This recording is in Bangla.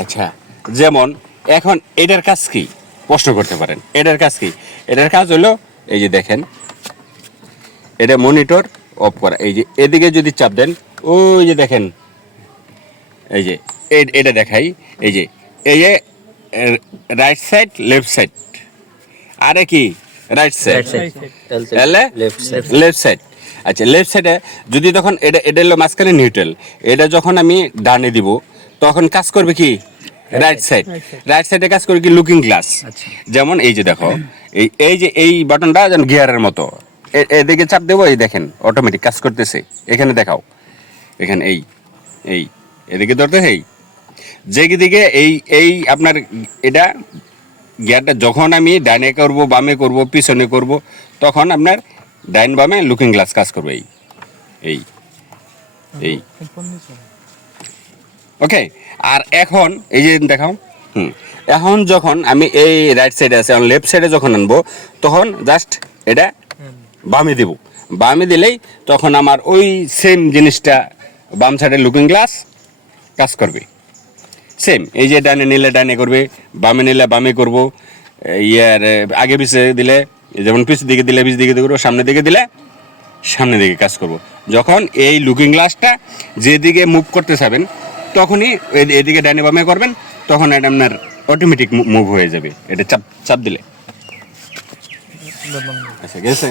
আচ্ছা, যেমন এখন এটার কাজ কি প্রশ্ন করতে পারেন, এটার কাজ কি? এটার কাজ হলো এই যে দেখেন, এটা মনিটর অফ করা। এই যে এদিকে যদি চাপ দেন, ওই যে দেখেন, এই যে এটা দেখাই, এই যে রাইট সাইড লেফট সাইড, আরে কি রাইট সাইড তাহলে লেফট সাইড। আচ্ছা, লেফট সাইডে যদি তখন এটা হলো মাঝখানে নিউট্রাল, এটা যখন আমি ডানে দিব তখন কাজ করবে কি রাইট সাইড। রাইট সাইডে কাজ করবে কি লুকিং গ্লাস। যেমন এই যে দেখো, এই যে এই বাটনটা যেন গিয়ারের মতো, এদিকে চাপ দেবো, এই দেখেন অটোমেটিক কাজ করতেছে। এখানে দেখাও, এখানে এই এদিকে ধরতে, এই যে দিকে এই আপনার এটা গিয়ারটা যখন আমি ডাইনে করব, বামে করব, পিছনে করব, তখন আপনার ডাইন বামে লুকিং গ্লাস কাজ করবে। এই এই ওকে। আর এখন এই যে দেখাও, এখন যখন আমি এই রাইট সাইডে আছে, এখন লেফট সাইডে যখন আনবো তখন জাস্ট এটা বামে দেব, বামে দিলেই তখন আমার ওই সেম জিনিসটা বাম সাইডে লুকিং গ্লাস কাজ করবে সেম। এই যে ডানে নিলে ডানে করবে, বামে নিলে বামে করবো, ইয়ার আগে পিছে দিলে, যেমন পিছ দিকে দিলে পিছ দিকে করবো, সামনের দিকে দিলে সামনের দিকে কাজ করব। যখন এই লুকিং গ্লাসটা যেদিকে মুভ করতে চাবেন তখনই এদিকে ডানে বামে করবেন, তখন এটা আপনার অটোমেটিক মুভ হয়ে যাবে, এটা চাপ চাপ দিলে। আচ্ছা, গেছে।